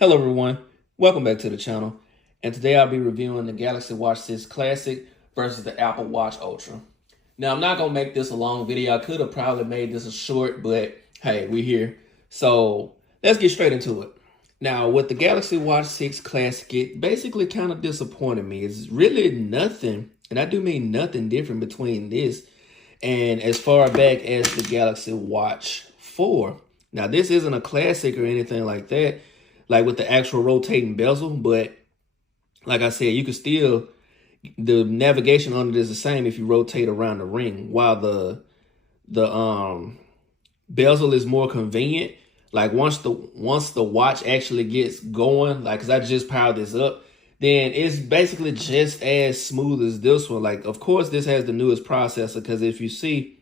Hello everyone, welcome back to the channel, and today I'll be reviewing the Galaxy Watch 6 Classic versus the Apple Watch Ultra. Now I'm not going to make this a long video. I could have probably made this a short, but hey, we're here. So let's get straight into it. Now with the Galaxy Watch 6 Classic, it basically kind of disappointed me. It's really nothing, and I do mean nothing different between this and as far back as the Galaxy Watch 4. Now this isn't a classic or anything like that, like with the actual rotating bezel, but like I said, you can still, the navigation on it is the same if you rotate around the ring, while the bezel is more convenient. Like once the watch actually gets going, like, cause I just powered this up, then it's basically just as smooth as this one. Like, of course, this has the newest processor, because if you see,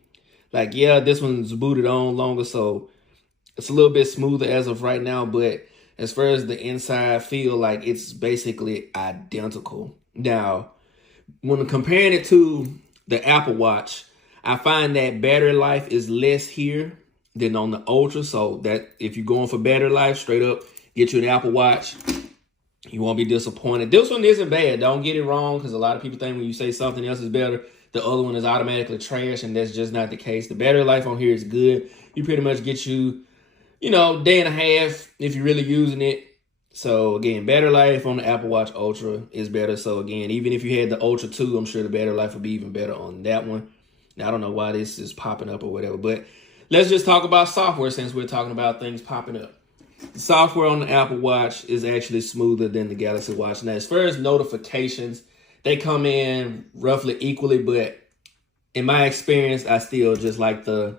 like, yeah, this one's booted on longer, so it's a little bit smoother as of right now, but as far as the inside feel, like it's basically identical. Now, when comparing it to the Apple Watch, I find that battery life is less here than on the Ultra. So that if you're going for battery life, straight up, get you an Apple Watch. You won't be disappointed. This one isn't bad. Don't get it wrong, because a lot of people think when you say something else is better, the other one is automatically trash, and that's just not the case. The battery life on here is good. You pretty much get you, day and a half if you're really using it. So again, battery life on the Apple Watch Ultra is better. So again, even if you had the Ultra 2, I'm sure the battery life would be even better on that one. Now, I don't know why this is popping up or whatever, but let's just talk about software since we're talking about things popping up. The software on the Apple Watch is actually smoother than the Galaxy Watch. Now, as far as notifications, they come in roughly equally, but in my experience, I still just like the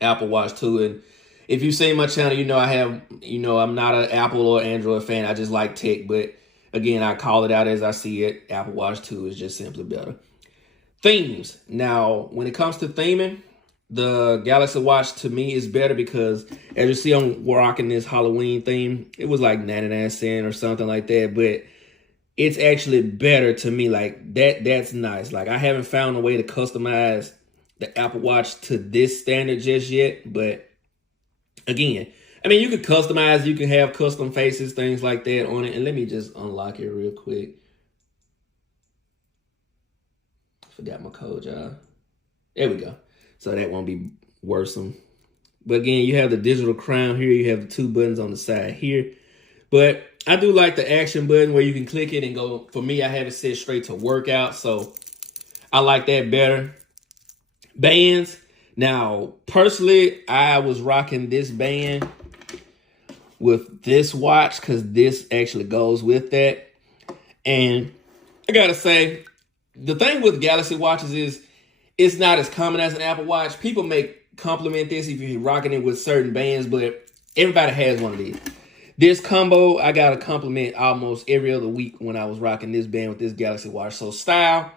Apple Watch 2. And if you've seen my channel, I'm not an Apple or Android fan. I just like tech. But again, I call it out as I see it. Apple Watch 2 is just simply better. Themes. Now, when it comes to theming, the Galaxy Watch to me is better because, as you see, I'm rocking this Halloween theme. It was like 99 cents or something like that. But it's actually better to me. Like, that's nice. Like, I haven't found a way to customize the Apple Watch to this standard just yet. But again, I mean, you can customize, you can have custom faces, things like that on it. And let me just unlock it real quick. Forgot my code, y'all. There we go. So that won't be worrisome. But again, you have the digital crown here. You have the 2 buttons on the side here. But I do like the action button where you can click it and go. For me, I have it set straight to workout. So I like that better. Bands. Now, personally, I was rocking this band with this watch because this actually goes with that. And I gotta say, the thing with Galaxy watches is it's not as common as an Apple Watch. People may compliment this if you're rocking it with certain bands, but everybody has one of these. This combo, I got a compliment almost every other week when I was rocking this band with this Galaxy Watch. So style,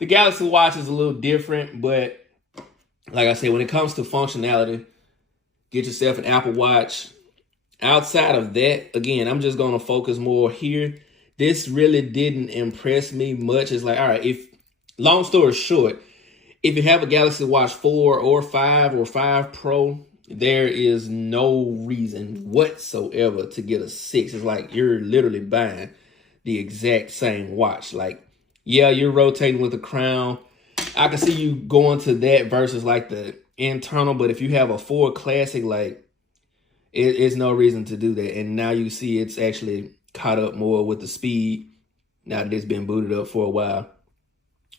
the Galaxy Watch is a little different, but like I said, when it comes to functionality, get yourself an Apple Watch. Outside of that, again, I'm just going to focus more here. This really didn't impress me much. It's like, all right, long story short, if you have a Galaxy Watch 4 or 5 or 5 Pro, there is no reason whatsoever to get a 6. It's like you're literally buying the exact same watch. Like, yeah, you're rotating with the crown. I can see you going to that versus like the internal, but if you have a 4 Classic, like it's no reason to do that. And now you see it's actually caught up more with the speed now that it's been booted up for a while.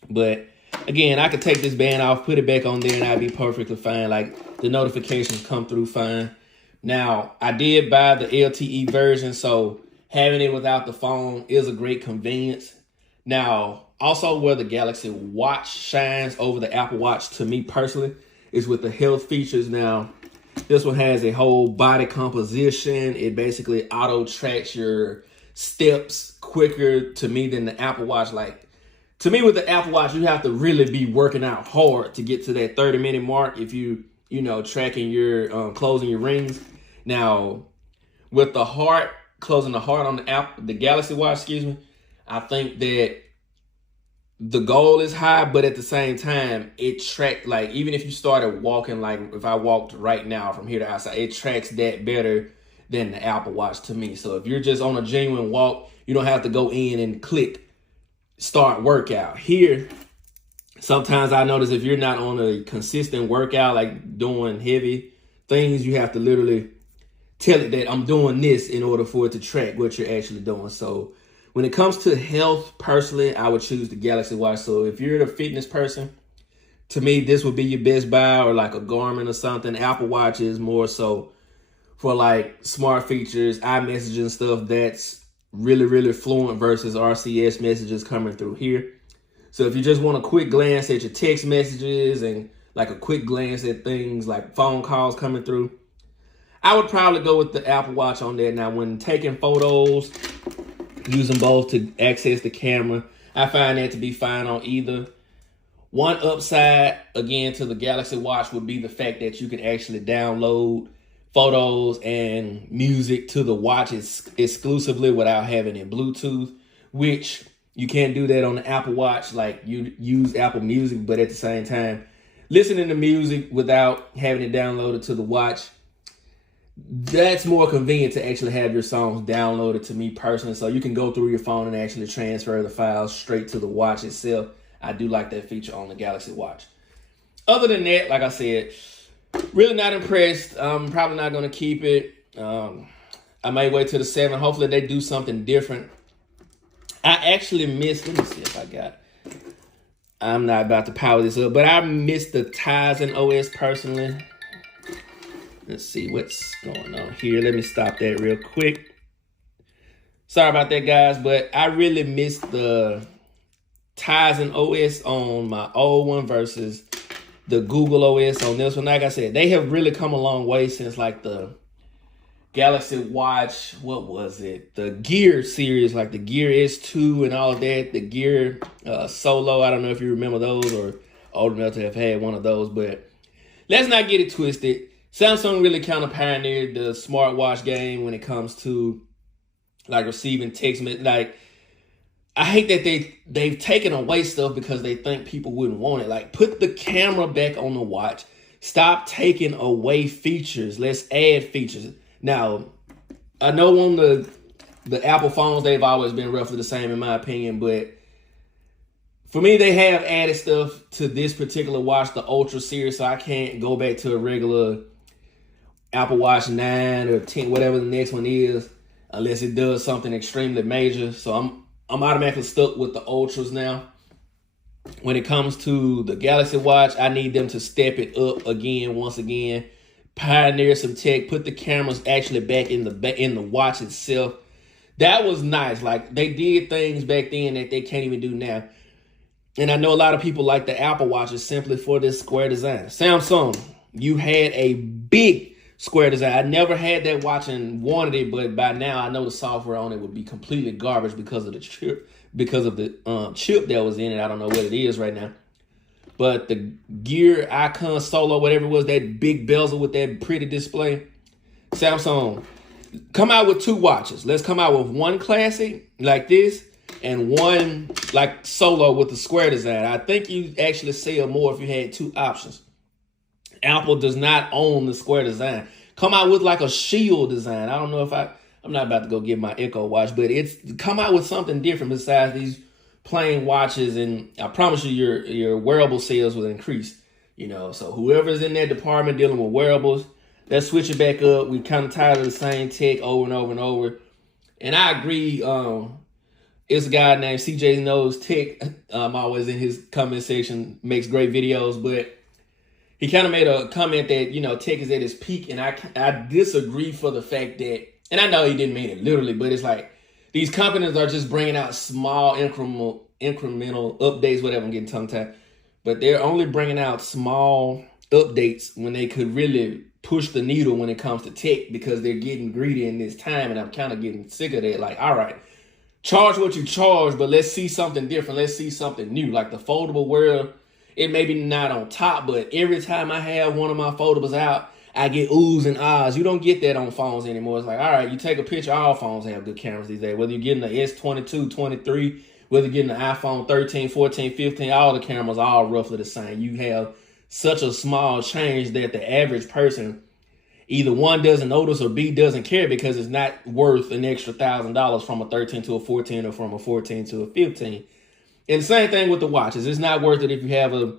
But again, I could take this band off, put it back on there, and I'd be perfectly fine. Like, the notifications come through fine. Now, I did buy the LTE version, so having it without the phone is a great convenience. Now, also where the Galaxy Watch shines over the Apple Watch, to me personally, is with the health features. Now, this one has a whole body composition. It basically auto tracks your steps quicker to me than the Apple Watch. Like, to me with the Apple Watch, you have to really be working out hard to get to that 30-minute mark if tracking your, closing your rings. Now, with the heart, closing the heart on the Galaxy Watch, I think that the goal is high, but at the same time, it tracks, like, even if you started walking, like if I walked right now from here to outside, it tracks that better than the Apple Watch to me. So if you're just on a genuine walk, you don't have to go in and click start workout. Here, sometimes I notice if you're not on a consistent workout, like doing heavy things, you have to literally tell it that I'm doing this in order for it to track what you're actually doing. So when it comes to health, personally, I would choose the Galaxy Watch. So if you're a fitness person, to me, this would be your best buy, or like a Garmin or something. Apple Watch is more so for like smart features, iMessage and stuff that's really, really fluent versus RCS messages coming through here. So if you just want a quick glance at your text messages and like a quick glance at things like phone calls coming through, I would probably go with the Apple Watch on that. Now, when taking photos, using both to access the camera, I find that to be fine on either. One upside, again, to the Galaxy Watch would be the fact that you can actually download photos and music to the watch exclusively without having it Bluetooth, which you can't do that on the Apple Watch. Like, you use Apple Music, but at the same time, listening to music without having it downloaded to the watch, that's more convenient to actually have your songs downloaded, to me personally. So you can go through your phone and actually transfer the files straight to the watch itself. I do like that feature on the Galaxy Watch. Other than that, like I said, really not impressed. I'm probably not going to keep it. I may wait till the 7. Hopefully they do something different. I actually missed, let me see if I got, I'm not about to power this up, but I missed the Tizen OS personally. Let's see what's going on here. Let me stop that real quick. Sorry about that, guys, but I really missed the Tizen OS on my old one versus the Google OS on this one. Like I said, they have really come a long way since like the Galaxy Watch, what was it? The Gear series, like the Gear S2 and all of that. The Gear Solo, I don't know if you remember those or old enough to have had one of those, but let's not get it twisted. Samsung really kind of pioneered the smartwatch game when it comes to like receiving text messages. Like, I hate that they've taken away stuff because they think people wouldn't want it. Like, put the camera back on the watch. Stop taking away features. Let's add features. Now, I know on the Apple phones, they've always been roughly the same in my opinion, but for me, they have added stuff to this particular watch, the Ultra series, so I can't go back to a regular Apple Watch 9 or 10, whatever the next one is, unless it does something extremely major. So I'm automatically stuck with the Ultras now. When it comes to the Galaxy Watch, I need them to step it up again, once again, pioneer some tech, put the cameras actually back in the watch itself. That was nice. Like, they did things back then that they can't even do now. And I know a lot of people like the Apple Watches simply for this square design. Samsung, you had a big square design. I never had that watch and wanted it, but by now I know the software on it would be completely garbage because of the chip, chip that was in it. I don't know what it is right now. But the Gear Icon Solo, whatever it was, that big bezel with that pretty display. Samsung, come out with 2 watches. Let's come out with one classic like this and one like Solo with the square design. I think you actually sell more if you had 2 options. Apple does not own the square design. Come out with like a shield design. I don't know if I'm not about to go get my Echo watch, but it's come out with something different besides these plain watches, and I promise you your wearable sales will increase. You know, so whoever's in that department dealing with wearables, let's switch it back up. We kind of tired of the same tech over and over and over. And I agree. It's a guy named CJ Knows Tech. I'm always in his comment section, makes great videos, but he kind of made a comment that, you know, tech is at its peak, and I disagree for the fact that, and I know he didn't mean it literally, but it's like these companies are just bringing out small incremental updates, whatever, I'm getting tongue-tied, but they're only bringing out small updates when they could really push the needle when it comes to tech, because they're getting greedy in this time, and I'm kind of getting sick of that. Like, all right, charge what you charge, but let's see something different. Let's see something new, like the foldable world. It may be not on top, but every time I have one of my foldables out, I get oohs and ahs. You don't get that on phones anymore. It's like, all right, you take a picture. All phones have good cameras these days. Whether you're getting the S22, 23, whether you're getting the iPhone 13, 14, 15, all the cameras are all roughly the same. You have such a small change that the average person, either one doesn't notice or B doesn't care because it's not worth an extra $1,000 from a 13 to a 14 or from a 14 to a 15. And the same thing with the watches. It's not worth it if you have a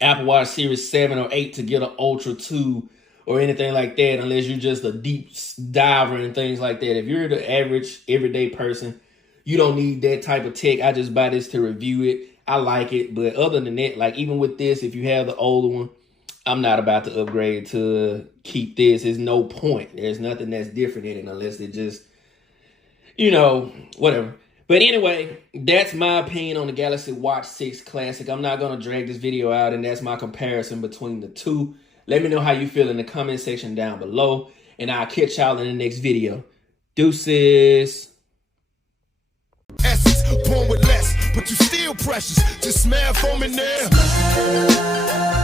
Apple Watch Series 7 or 8 to get an Ultra 2 or anything like that, unless you're just a deep diver and things like that. If you're the average, everyday person, you don't need that type of tech. I just buy this to review it. I like it. But other than that, like even with this, if you have the older one, I'm not about to upgrade to keep this. There's no point. There's nothing that's different in it unless it just, you know, whatever. But anyway, that's my opinion on the Galaxy Watch 6 Classic. I'm not going to drag this video out, and that's my comparison between the two. Let me know how you feel in the comment section down below, and I'll catch y'all in the next video. Deuces. Essence, born with less, but you still precious. Just smell foam in there.